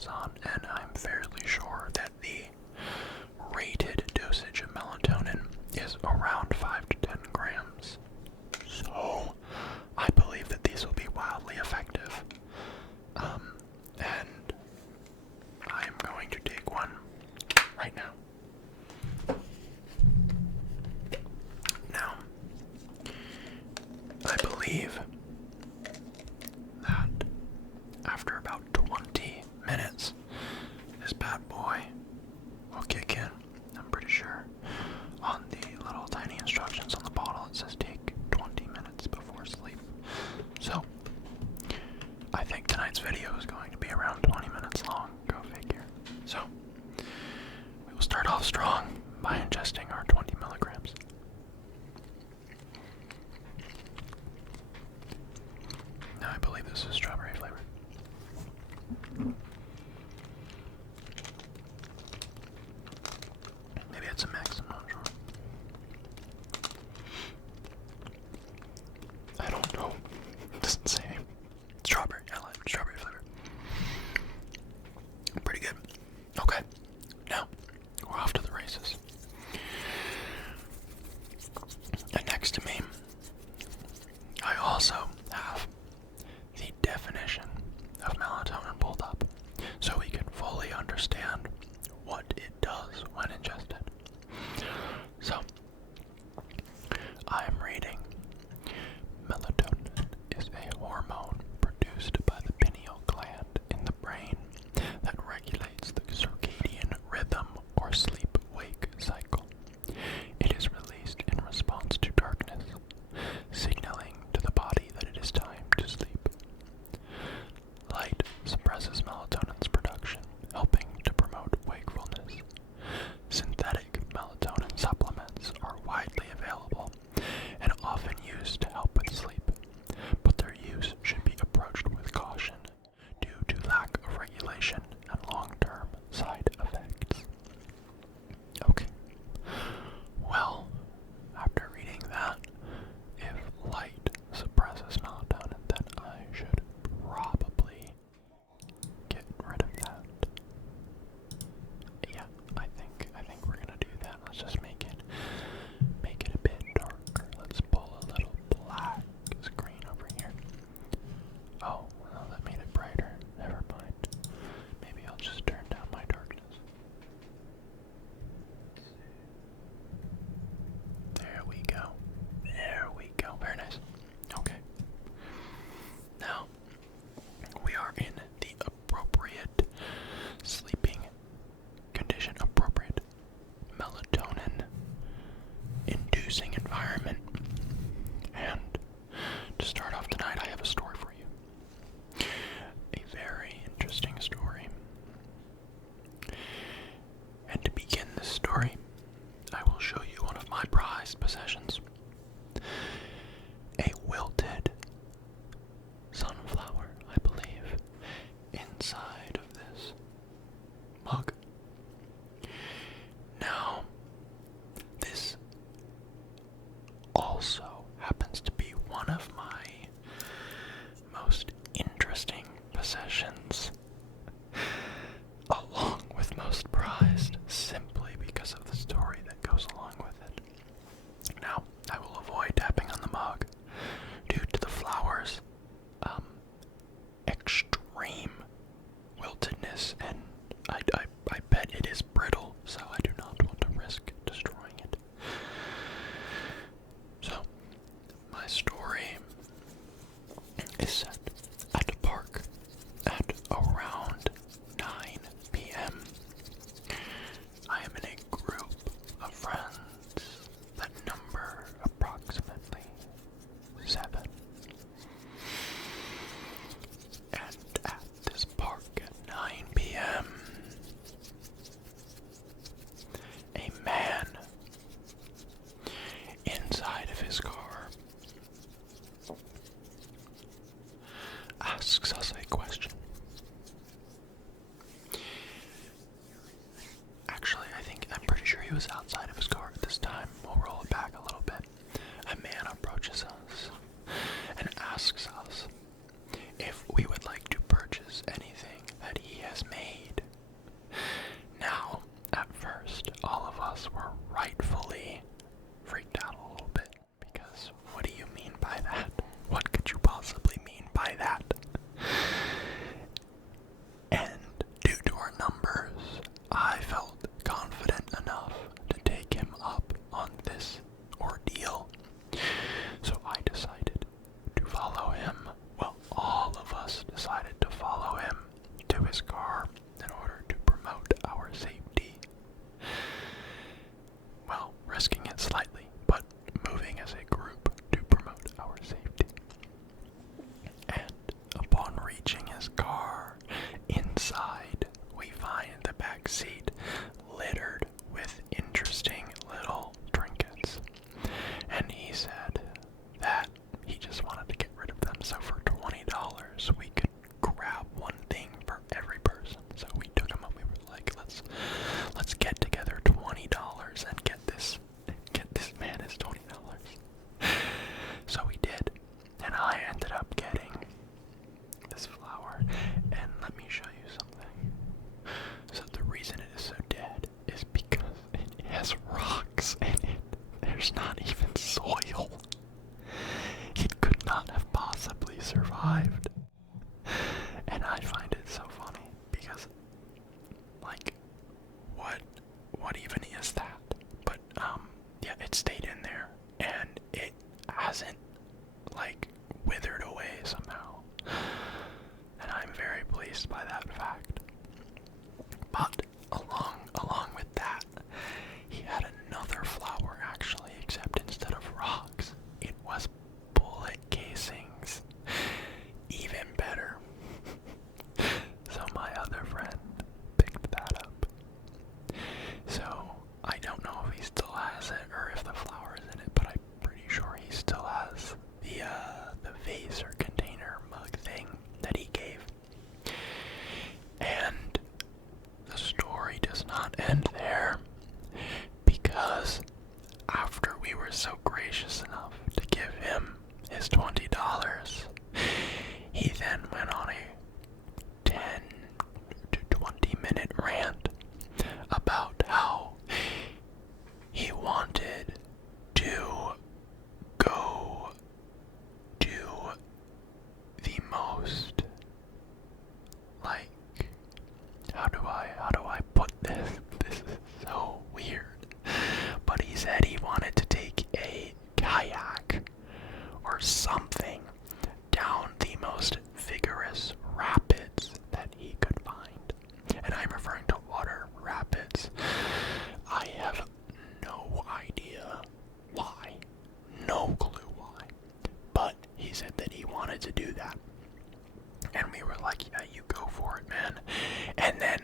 Amazon, and I'm fairly sure that the rated dosage of melatonin is around 5 to 10 grams. So, I believe that these will be wildly effective. And I'm going to take one right now. Now, I believe that after about 20 minutes, this bad boy will kick in. I'm pretty sure on the little tiny instructions on the bottle it says take 20 minutes before sleep. So, I think tonight's video is going to be around 20 minutes long, go figure. So, we will start off strong by ingesting our 20 milligrams. Now I believe this is strawberry flavored. Maybe it's a mix, I'm not sure. I don't know. It doesn't say. Strawberry, I like strawberry flavor. Pretty good. Okay, now we're off to the races. And next to me, I also have the definition of melatonin pulled up so we can fully understand what it does when ingested. So, I am reading, melatonin is a hormone produced by the pineal gland in the brain that regulates the circadian rhythm or sleep-wake cycle. It is released in response to darkness, signaling to the body that it is time to sleep. Light suppresses melatonin's production, helping to promote wakefulness. Synthetic melatonin supplements are widely available and often used to help with sleep, but their use should be approached with caution due to lack of regulation and long-term side effects. Okay, well, after reading that, if light suppresses melatonin, then I should probably get rid of that. Yeah, I think we're gonna do that. Let's just make it a bit darker. Let's pull a little black screen over here. Oh, well, that made it brighter. Never mind. Maybe I'll just turn down my darkness. There we go. There we go. Very nice. Okay. Now, we are in the appropriate sleeping condition, appropriate melatonin inducing environment. And to start off tonight, I have a story for you. A very interesting story. And to begin this story, I will show you one of my prized possessions. A wilted sunflower, I believe, inside of this mug. Now, this also happens to be one of my most interesting possessions, along with most prized, simply because of the story that goes along with it. Now, I will avoid tapping on the mug due to the flower's extreme wiltedness, and I bet it is brittle, so I do not want to risk destroying it. So, my story is set at a park at around 9 p.m. I am in a group of friends that number approximately 7. And at this park at 9 p.m., surprised by that fact. But along with that, he had another flower actually, except instead of rocks, it was bullet casings. Even better. So my other friend picked that up. So I don't know if he still has it or if the flower is in it, but I'm pretty sure he still has the vase or container mug thing that he gave. And the story does not end there, because after we were so gracious enough to give him his $20, he then went on a 10 to 20 minute rant about how he wanted to go do the most, like, how do I put this? This is so weird. But he said he wanted to take a kayak or something down the most vigorous rapids that he could find. And I'm referring to water rapids. I have no idea why. No clue why. But he said that he wanted to do that. And we were like, yeah, you go for it, man. And then,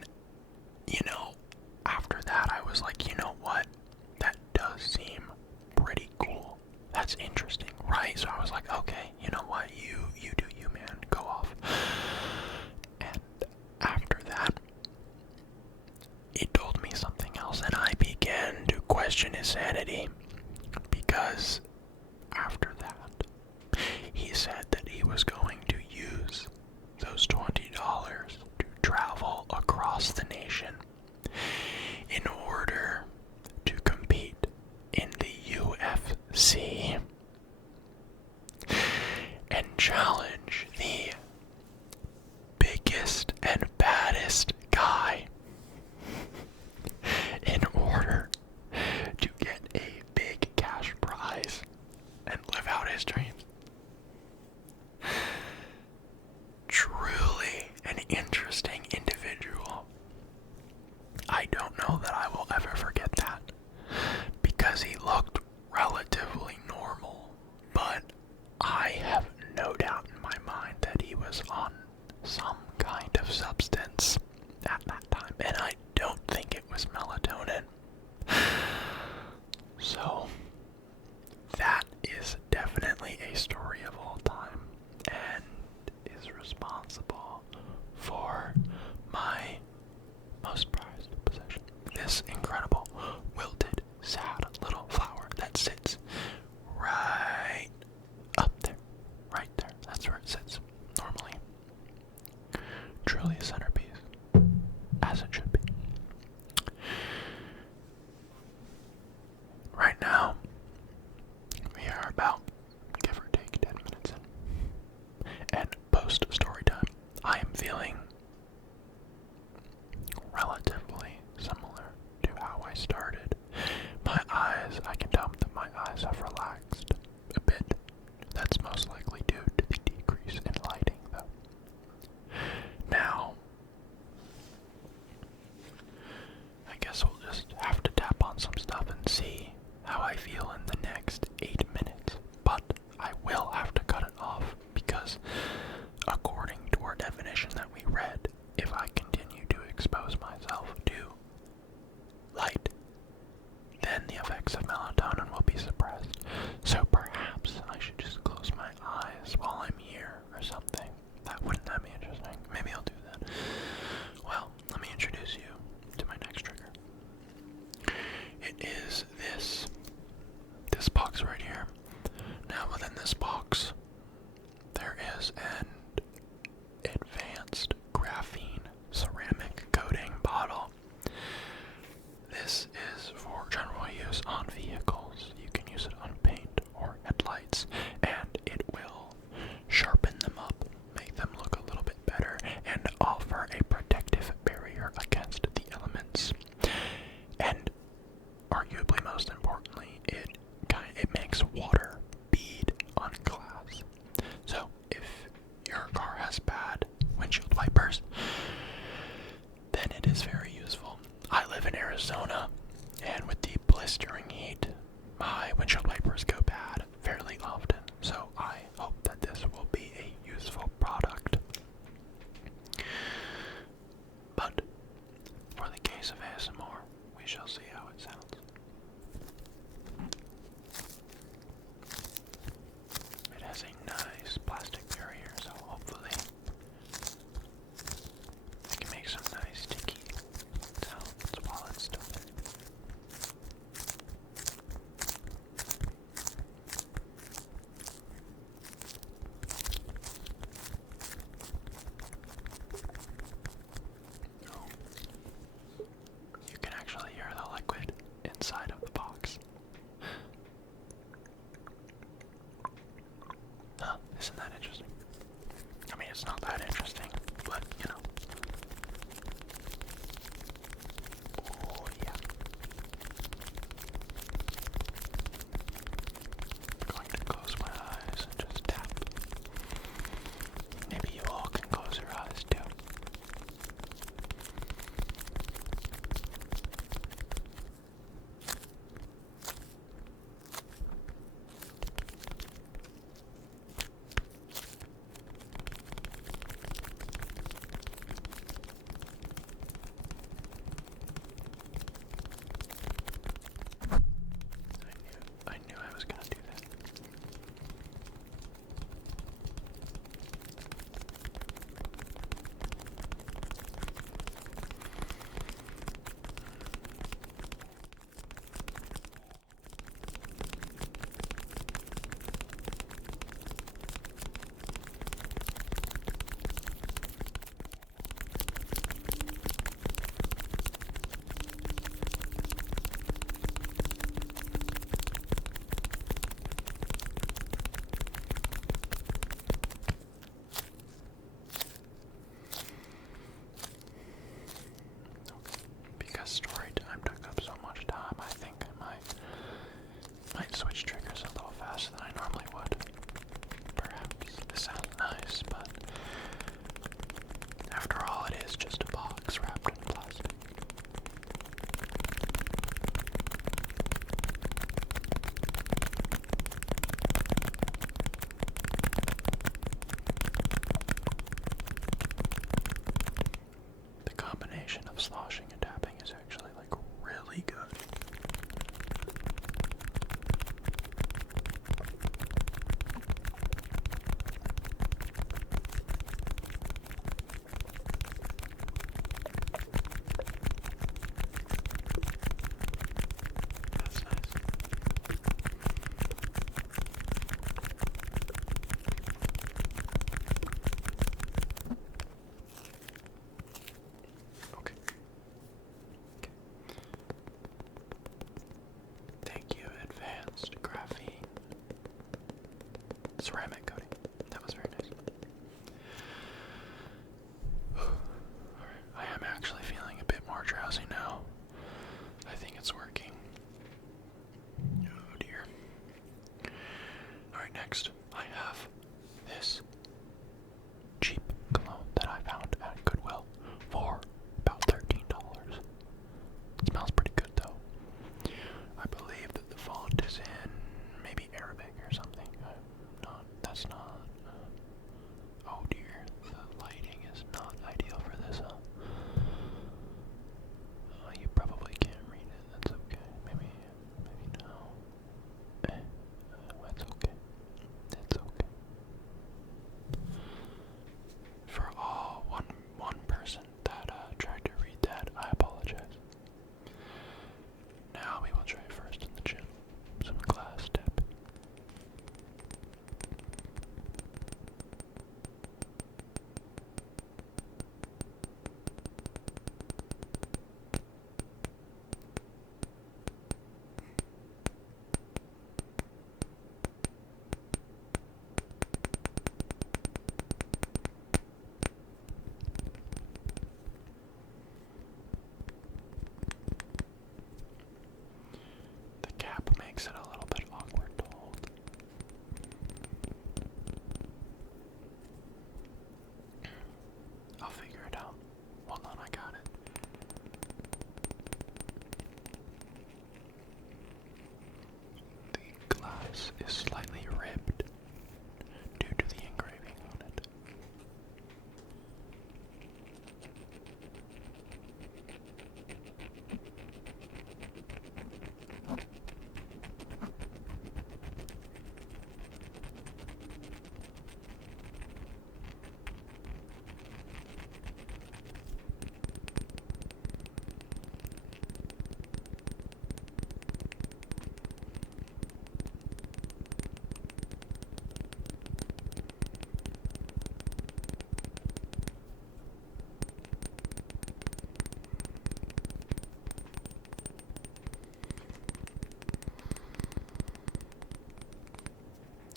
after that, I was like, you know what? That does seem pretty cool. That's interesting, right? So I was like, okay, you know what? You do you, man. Go off. And after that, he told me something else, and I began to question his sanity, because after that, he said that he was going to use those $20 to travel across the nation in order to compete in the UFC and challenge the biggest and baddest guy in order to get a big cash prize and live out his dreams. Truly an interesting individual. I don't know that I will ever forget that, because he looked relatively normal, but I have no doubt in my mind that he was on some kind of substance at that time, and I don't think it was melatonin. So, that is definitely a story of all time, and is responsible for my most prized possession. This incredible, wilted, sad little flower that sits right up there. Right there. That's where it sits, normally. Truly a centerpiece. As it should be. Right now, we are about, give or take, 10 minutes in. And post story time, I am feeling relatively similar to how I started. My eyes, I can tell that my eyes have relaxed a bit. That's most likely due to the decrease in lighting, though. Now, I guess we'll just have to tap on some stuff and see how I feel in the next 8 minutes. But I will have to cut it off, because according to our definition that we read, if I continue to expose myself to light, then the effects of melatonin will be suppressed. So perhaps I should just close my eyes while I'm here or something. Wouldn't that be interesting? Maybe I'll do that. Well, let me introduce you to my next trigger. It is this box right here. Now within this box, there is an advanced graphene ceramic coating bottle. This is for general use on vehicles. You can use it on paint or headlights, and it will sharpen them up, make them look a little bit better, and offer a protective barrier against the elements. And arguably most importantly, it makes water bead on glass. So if your car has bad windshield wiper hours, then it is very useful. I live in Arizona, and with the blistering heat, my windshield wipers go bad fairly often, so I hope that this will be a useful product. But for the case of ASMR, we shall see how it sounds. It has a nice plastic barrier, so hopefully I can make some nice sticky sounds while it's done. You can actually hear the liquid inside of the box. Huh, isn't that interesting? I mean, it's not that interesting, but you know. Oh, yeah. I'm going to close my eyes and just tap. Maybe you all can close your eyes too. I knew I was gonna do that. Because Storytime took up so much time, I think I might switch triggers a little faster than I normally would. Perhaps this sounds nice, but after all, it is just a box wrapped in plastic. The combination of sloshing and tapping is actually like really good. That's nice. Okay. is slightly ribbed due to the engraving on it.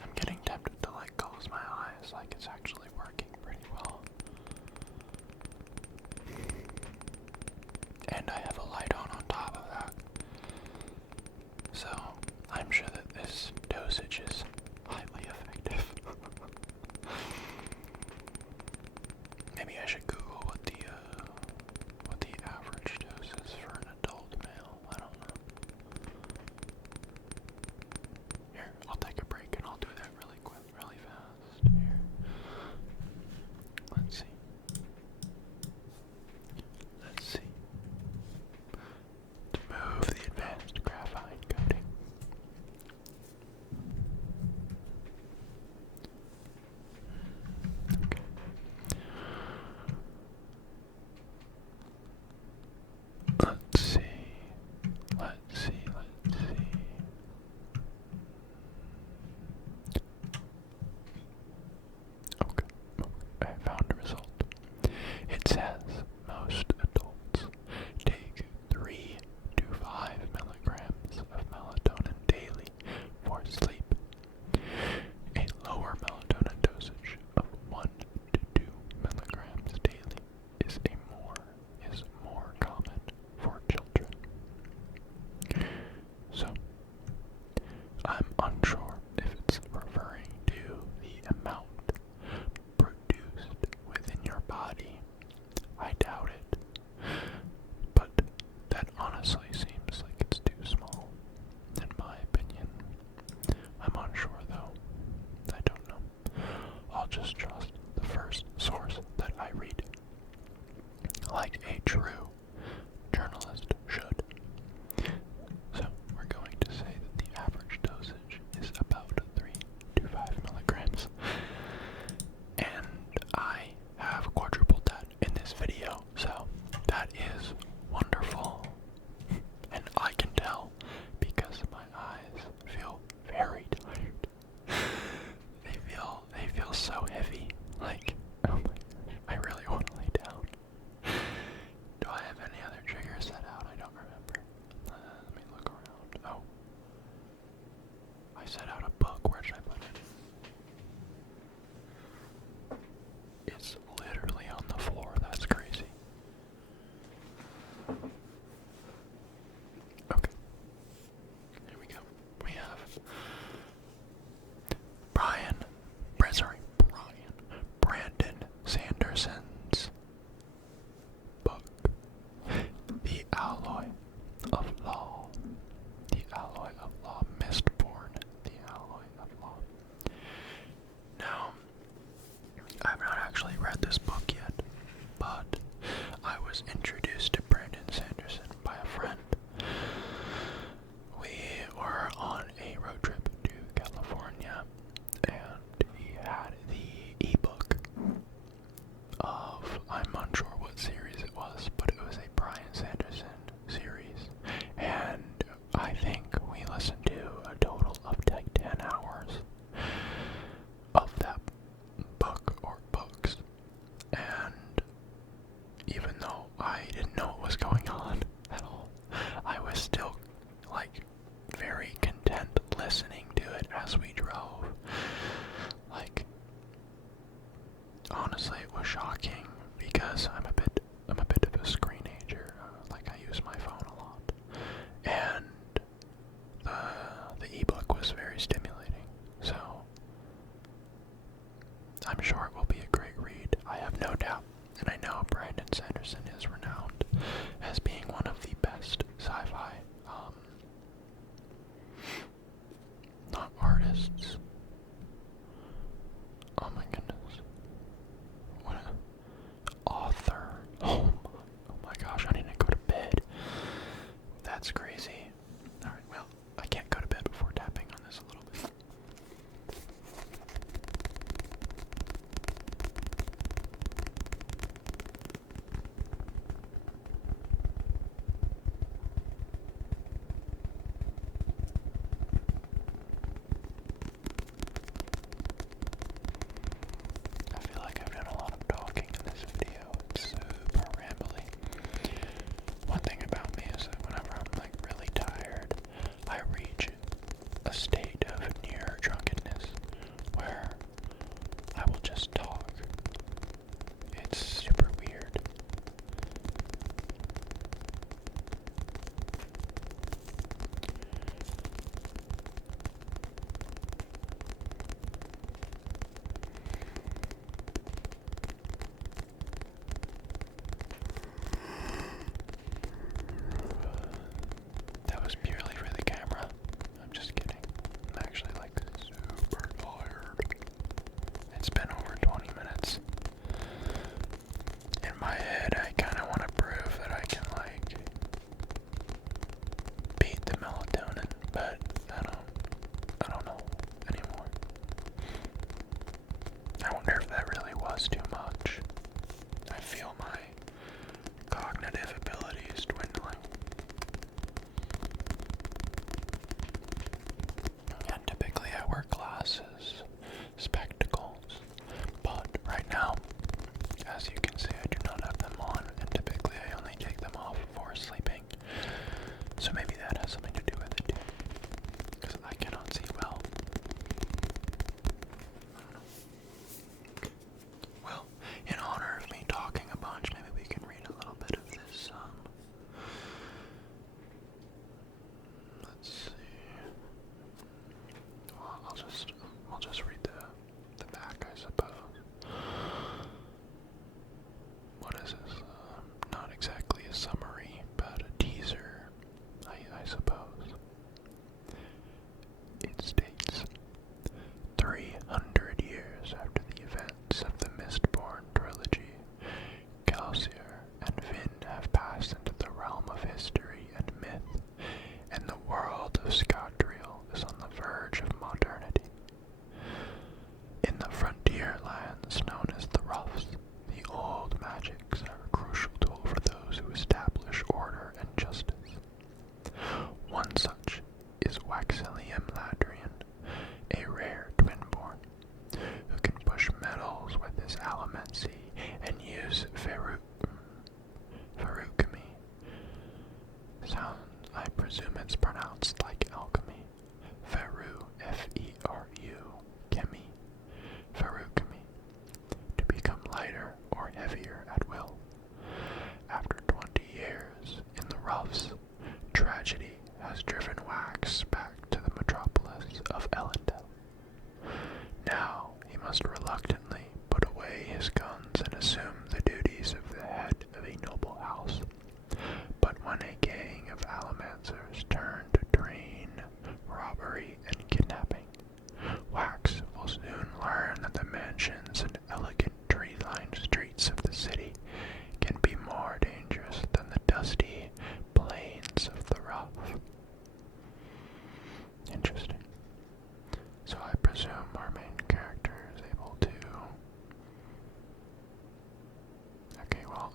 I'm getting tempted to like close my eyes, like it's actually working pretty well. And I have a light on top of that. So I'm sure that this dosage is highly effective. Maybe I should Google what the average dose is for an adult male. I don't know. Here, I'll take a break and I'll do that really quick, really fast. Here. Let's see. Let's see. To move the advanced graphene coating. Okay. Let's see. Let's see. Let's see. Okay. I found a result. It says most adults take 3 to 5 milligrams of melatonin daily for sleep. A lower melatonin dosage of 1 to 2 milligrams daily is more common for children. So, I'm unsure if it's referring to the amount produced within your body. I doubt it. But that honestly seems like it's too small, in my opinion. I'm unsure though. I don't know. I'll just trust the first source that I read, like a true journalist should. So we're going to say that the average dosage is about 3 to 5 milligrams. And I have quadrupled that in this video, so that is wonderful. And I can tell because my eyes feel very tired. They feel so heavy. Like, oh my gosh, I really want to lay down. Do I have any other triggers set out? I don't remember. Let me look around. Oh. I set out a book. Where should I put it? It's literally on the floor. That's crazy. Okay. Here we go. We have Brandon Sanderson's book, The Alloy of Law. The Alloy of Law. Mistborn. The Alloy of Law. Now, I've not actually read this book yet, but I was introduced to Brandon Sanderson by a friend. We were on a road trip to California, and he had the ebook of, I'm unsure what series it was, but it was a Brian Sanderson series, and I think we listened to a total of like 10 hours of that book or books, and even though I didn't know what was going on at all, I was still like very content listening to it as we drove. Like, honestly, it was shocking because I'm a bit of a screenager. Like, I use my phone a lot, and the ebook was very stimulating. So I'm sure it will be a great read. I have no doubt, and I know Brandon Sanderson is renowned as being one of the best sci-fi not artists,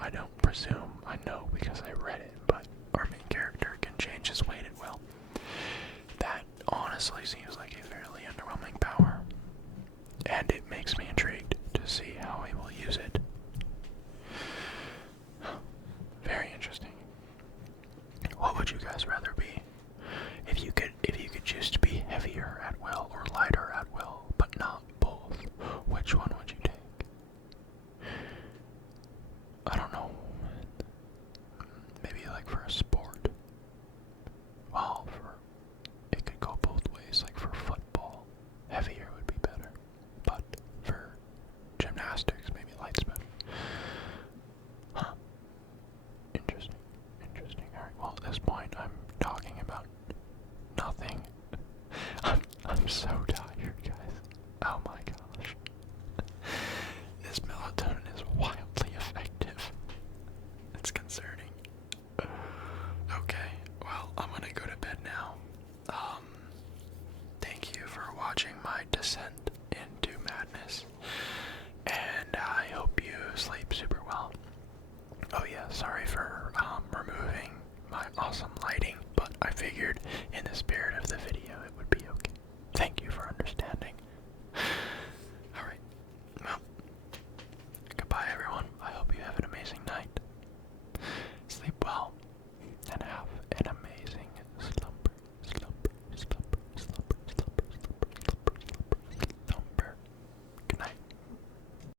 I don't presume I know because I read it, but our main character can change his weight at will. That honestly seems like a fairly underwhelming power, and it makes me intrigued to see how he will use it. Very interesting. What would you guys rather be? If you could choose to be heavier at will or lighter at will, but not both, which one would you take? I don't know. Maybe like for a sport. Well, it could go both ways. Like for football, heavier would be better. But for gymnastics, maybe light's better. Huh. Interesting. Alright, well at this point I'm talking about nothing. I'm so tired, guys. Oh my gosh. This melatonin is wildly effective. It's concerning. Okay, well, I'm gonna go to bed now. Thank you for watching my descent into madness. And I hope you sleep super well. Oh yeah, sorry for removing my awesome lighting, but I figured in the spirit of the video it would be okay. Thank you for understanding. Alright, well, goodbye everyone.